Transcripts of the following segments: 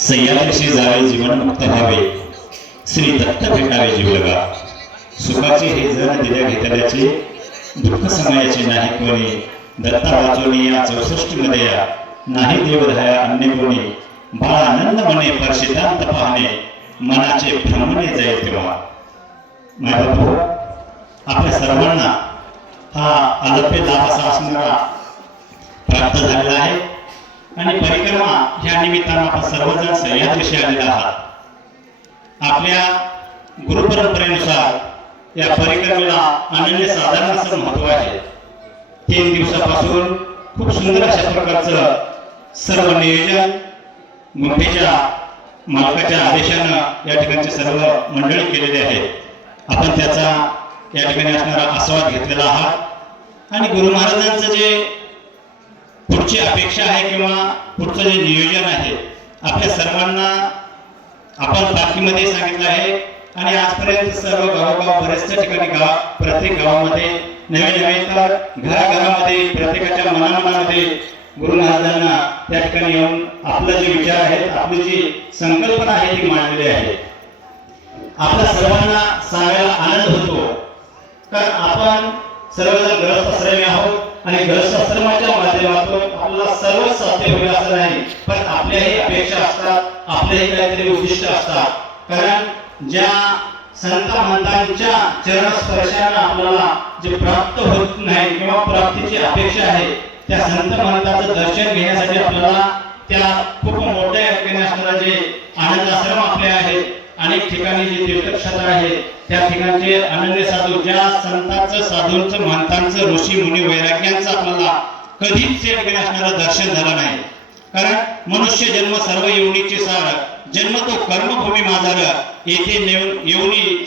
सह्याद्रीशी जावे जीवन मुक्त व्हावे. श्री दत्त भेटावे जीवलगा सुखाचे हे जण दिल्या घेतल्याचे दुःख समयाचे नाही कोणी. दत्ता वाचोनी या चौसष्टी मध्ये या. नाही देवधया अन्य कोणी. बाळ आनंद म्हणे परशितांत पाहणे. मनाचे भ्रमणे जाईल तेव्हा. माझ्या बापू आपल्या सर्वांना हा अलभ्य लाभ असा असणारा प्राप्त झालेला आहे. आणि परिक्रमा या निमित्तानं आपण सर्वजण सह्याद्रीशी आलेला आहात. आपल्या गुरुपरंपरेनुसार या परिक्रमेला अनन्य साधारण असं महत्त्व आहे. तीन दिवसापासून खूप सुंदर अशा प्रकारचं सर्व नियोजन गुंफेच्या मालकाच्या आदेशानं या ठिकाणचे सर्व मंडळी केलेले आहेत आपण त्याचा या ठिकाणी असणारा आस्वाद घेतलेला आहात. आणि गुरु महाराजांचं जे पुढची अपेक्षा आहे किंवा पुढचं जे नियोजन आहे आपल्या सर्वांना आपण बाकीमध्ये सांगितलं आहे. आणि आजपर्यंत सर्व गावोगाव बऱ्याचशा ठिकाणी गाव प्रत्येक गावामध्ये नवीन नवीन तर घराघरामध्ये प्रत्येकाच्या मनामनामध्ये गुरु महाराजांना त्या ठिकाणी येऊन आपला जे विचार आहेत आपली जी संकल्पना आहे ती मांडलेली आहे. आपल्या सर्वांना सांगायला आनंद होतो. कारण आपण सर्वजण ग्रहस्थाश्रमी आहोत आणि ग्रहस्थाश्रमाच्या माध्यमातून आपला सर्व साध्य होईल असं नाही पण आपल्याही अपेक्षा असतात आपल्याही काहीतरी उद्दिष्ट असतात. कारण ज्या संत महंतांच्या चरणस्पर्शानं आपल्याला जे प्राप्त होत नाही किंवा प्राप्तीची अपेक्षा आहे त्या संत महंताचं दर्शन घेण्यासाठी आपल्याला त्या खूप मोठ्या ठिकाणी असणारा जे आनंद आश्रम आपले आहेत अनेक ठिकाणी जे तीर्थक्षेत्र आहे त्या ठिकाणचे अनन्य साधू ज्या संतांचं साधूंचं महंतांचं ऋषी मुनी वैराग्यांचं आपल्याला कधीच त्या विनाशनाला दर्शन झालं नाही. कारण मनुष्य जन्म सर्व येवणीचे सार जन्म तो कर्मभूमी माझार येथे नेऊन येऊनी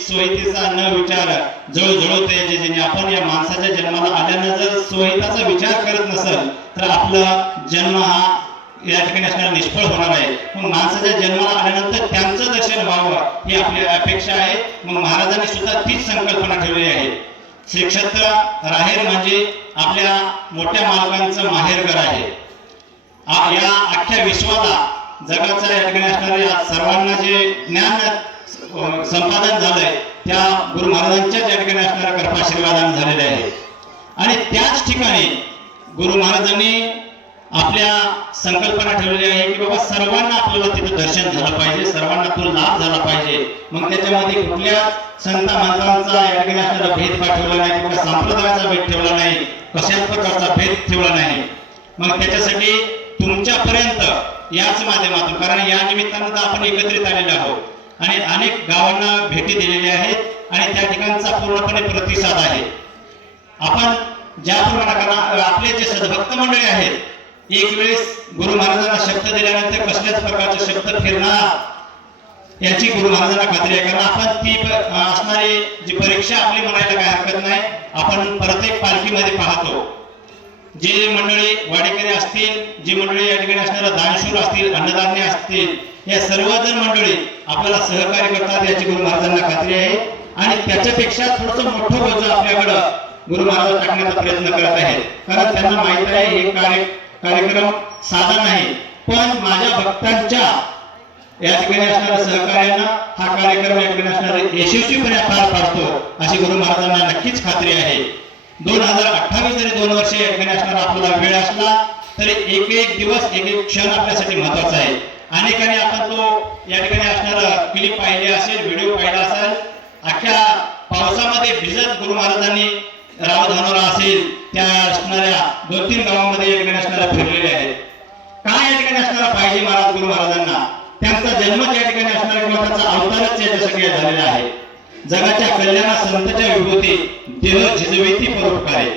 न विचार जळजळ याचे आपण या माणसाच्या जन्माला आल्यानं जर सोयीताचा विचार करत नसेल तर आपला जन्म हा या ठिकाणी असणारा निष्फळ होणार आहे. मग माणसाच्या जन्माला आल्यानंतर त्यांचं दर्शन व्हावं ही आपली अपेक्षा आहे. मग महाराजांनी सुद्धा तीच संकल्पना ठेवली आहे. श्री क्षेत्र राहेर म्हणजे आपल्या मोठ्या मालकांचं माहेरघर आहे. या अख्ख्या विश्वाला जगाचा या ठिकाणी असणाऱ्या सर्वांना जे ज्ञान संपादन झालंय त्या गुरु महाराजांच्या या ठिकाणी असणाऱ्या कृपाशीर्वादाने झालेले आहे. आणि त्याच ठिकाणी गुरु महाराजांनी आपल्या संकल्पना ठेवलेल्या आहे की बाबा सर्वांना आपल्याला तिथं दर्शन झालं पाहिजे सर्वांना तो लाभ झाला पाहिजे. मग त्याच्यामध्ये कुठल्या संत मंत्रांचा या ठिकाणी भेदभाव ठेवला नाही किंवा संप्रदायाचा भेद ठेवला नाही कशाच प्रकारचा भेद ठेवला नाही. मग त्याच्यासाठी तुमच्यापर्यंत याच माध्यमातून कारण या निमित्तानं तर आपण एकत्रित आलेलो आहोत. आणि अनेक गावांना भेटी दिलेल्या आहेत आणि त्या ठिकाणचा पूर्णपणे प्रतिसाद आहे. आपण ज्याप्रमाणे कारण आपले जे सद्भक्त मंडळी आहेत एक वेळेस गुरु महाराजांना शब्द दिल्यानंतर कसल्याच प्रकारचे शब्द फिरणार? याची गुरु महाराजांना खात्री आहे. कारण आपण ती असणारी जी परीक्षा आपली म्हणायला काय हरकत नाही. आपण प्रत्येक पालखीमध्ये पाहतो. जे जे मंडळी वाडेकरी असतील जी मंडळी या ठिकाणी असणारा दानशूर असतील अन्नधान्य असतील या सर्वजण मंडळी आपल्याला सहकार्य करतात याची गुरु महाराजांना खात्री आहे. आणि त्याच्यापेक्षा थोडस मोठं बोज आपल्याकडं गुरु महाराज टाकण्याचा प्रयत्न करत आहेत. कारण त्यांना माहिती आहे हे कार्य कार्यक्रम साधा नाही पण माझ्या भक्तांच्या या ठिकाणी असणाऱ्या सहकार्यानं हा कार्यक्रम या ठिकाणी असणारा यशस्वीपणे पार पाडतो अशी गुरु महाराजांना नक्कीच खात्री आहे. दोन हजार अठ्ठावीस जरी दोन वर्ष या ठिकाणी असणारा आपला वेळ असला तरी एक एक दिवस एक एक क्षण आपल्यासाठी महत्त्वाचा आहे. अनेकांनी आपण तो या ठिकाणी असणारा क्लिप पाहिले असेल व्हिडिओ पाहिला असेल अख्ख्या पावसामध्ये भिजत गुरु महाराजांनी रामधनुरा असेल त्या असणाऱ्या दोन तीन गावामध्ये या ठिकाणी असणाऱ्या फिरलेले आहेत. काय या ठिकाणी असणारा पाहिजे महाराज गुरु महाराजांना? त्यांचा जन्म त्या ठिकाणी असणारा किंवा त्यांचा अवतारच याच्यासाठी झालेला आहे. जगाच्या कल्याणा संतच्या विभूती देह झिजवेती परोपकारे.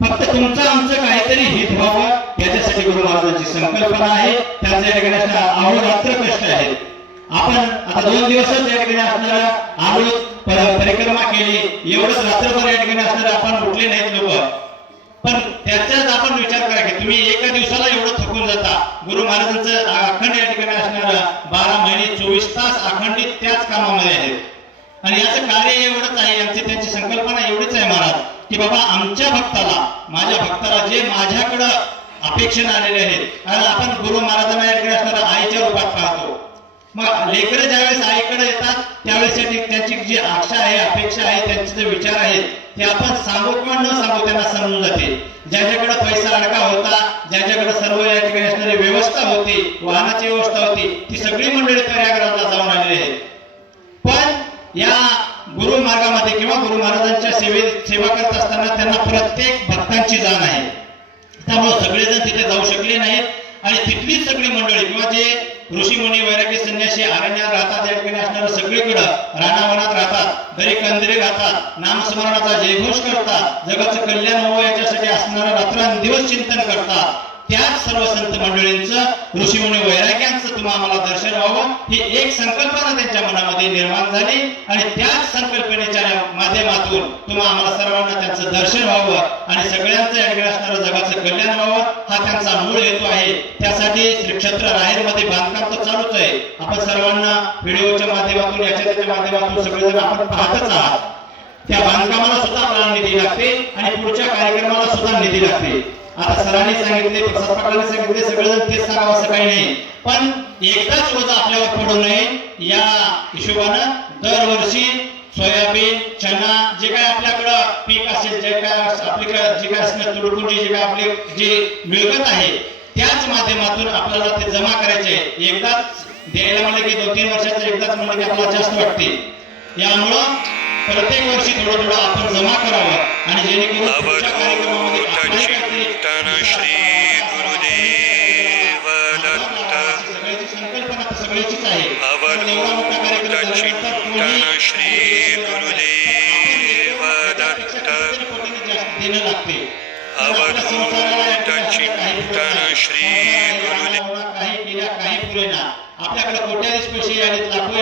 फक्त तुमचं आमचं काहीतरी हित व्हावं याच्यासाठी गुरु महाराजांची संकल्पना आहे. त्यांचं या ठिकाणी असणारा अहोरात्र कष्ट आहे. आपण आता दोन दिवसच या ठिकाणी असणारा आलो परिक्रमा केली. एवढंच रात्रभर या ठिकाणी असणारा आपण उठले नाहीत लोक पण त्याचाच आपण विचार करा की तुम्ही एका दिवसाला एवढं थकून जाता. गुरु महाराजांचं अखंड या ठिकाणी असणार बारा महिने चोवीस तास अखंडित त्याच कामामध्ये आहेत. आणि याचं कार्य एवढंच आहे यांची त्यांची संकल्पना एवढीच आहे महाराज की बाबा आमच्या भक्ताला माझ्या भक्ताला जे माझ्याकडं अपेक्षेने आलेले आहेत आज आपण गुरु महाराजांना या ठिकाणी असणारा आईच्या रूपात पाहतो. मग लेकरं ज्यावेळेस आईकडे येतात त्यावेळेस त्यांची जी आशा आहे अपेक्षा आहे त्यांचे जे विचार आहेत ते आपण सांगू किंवा न सांगू त्यांना समजून जाते. ज्याच्याकडे पैसा अडका होता ज्याच्याकडे सर्व या ठिकाणी असणारी व्यवस्था होती वाहनाची व्यवस्था होती ती सगळी मंडळी प्रयागराजला जाऊन आलेली आहेत. पण या गुरु मार्गामध्ये किंवा गुरु महाराजांच्या सेवे सेवा करत असताना त्यांना प्रत्येक भक्तांची जाण आहे. त्यामुळे सगळेजण तिथे जाऊ शकले नाहीत. आणि तिथलीच सगळी मंडळी किंवा जे ऋषीमुनी वैरागी संन्यासी अरण्यात राहतात असणारं सगळीकडं रानावनात राहतात घरी कंदिरी राहतात नामस्मरणाचा जयघोष करतात जगाचं कल्याण व्हावं याच्यासाठी असणारं रात्रंदिवस चिंतन करतात. त्याच सर्व संत मंडळींचं ऋषीमुळे वैराग्यांचं तुम्हा आम्हाला दर्शन व्हावं ही एक संकल्पना त्यांच्या मनामध्ये निर्माण झाली आणि त्याच संकल्पनेच्या माध्यमातून तुम्हा आम्हाला सर्वांना त्यांचं दर्शन व्हावं आणि सगळ्यांचं या असणारं जगाचं कल्याण व्हावं हा त्यांचा मूळ हेतू आहे. त्यासाठी श्री क्षेत्र राहेरमध्ये बांधकाम तर चालूच आहे. आपण सर्वांना व्हिडिओच्या माध्यमातून याच्या माध्यमातून सगळेजण आपण पाहतच आहात. त्या बांधकामाला सुद्धा आपल्याला निधी लागते आणि पुढच्या कार्यक्रमाला सुद्धा निधी लागते. आता सरांनी सांगितले प्रसाद पाटलांनी सांगितले सगळेजण तेच सांगावं असं काही नाही. पण एकदाच रोज आपल्यावर पडू नये या हिशोबानं दरवर्षी सोयाबीन चना जे काय आपल्याकडं पीक असेल जे काय आपल्याकडे जे काय असणार तुडपुंजी जे काय आपले जे मिळकत आहे त्याच माध्यमातून आपल्याला ते जमा करायचे. एकदाच द्यायला म्हणलं की दोन तीन वर्षाचं एकदाच म्हणलं की आपल्याला जास्त वाटते. यामुळं प्रत्येक वर्षी थोडं थोडं आपण जमा करावं. आणि जेणेकरून पुढच्या कार्यक्रमामध्ये आपल्याला काहीतरी चिंतन श्री गुरुदेव दत्त सगळ्याची संकल्पना तर सगळ्याचीच आहे. अवधूत पण एवढा मोठा कार्यक्रम झाल्यानंतर कोणी- चिंतन श्री गुरुदेव दत्त कितीतरी पटीने जास्त देणं लागते. अवधूत चिंतन श्री काही केल्या काही पुरेना आपल्याकडे कोट्याधीश पैसे आले लाखो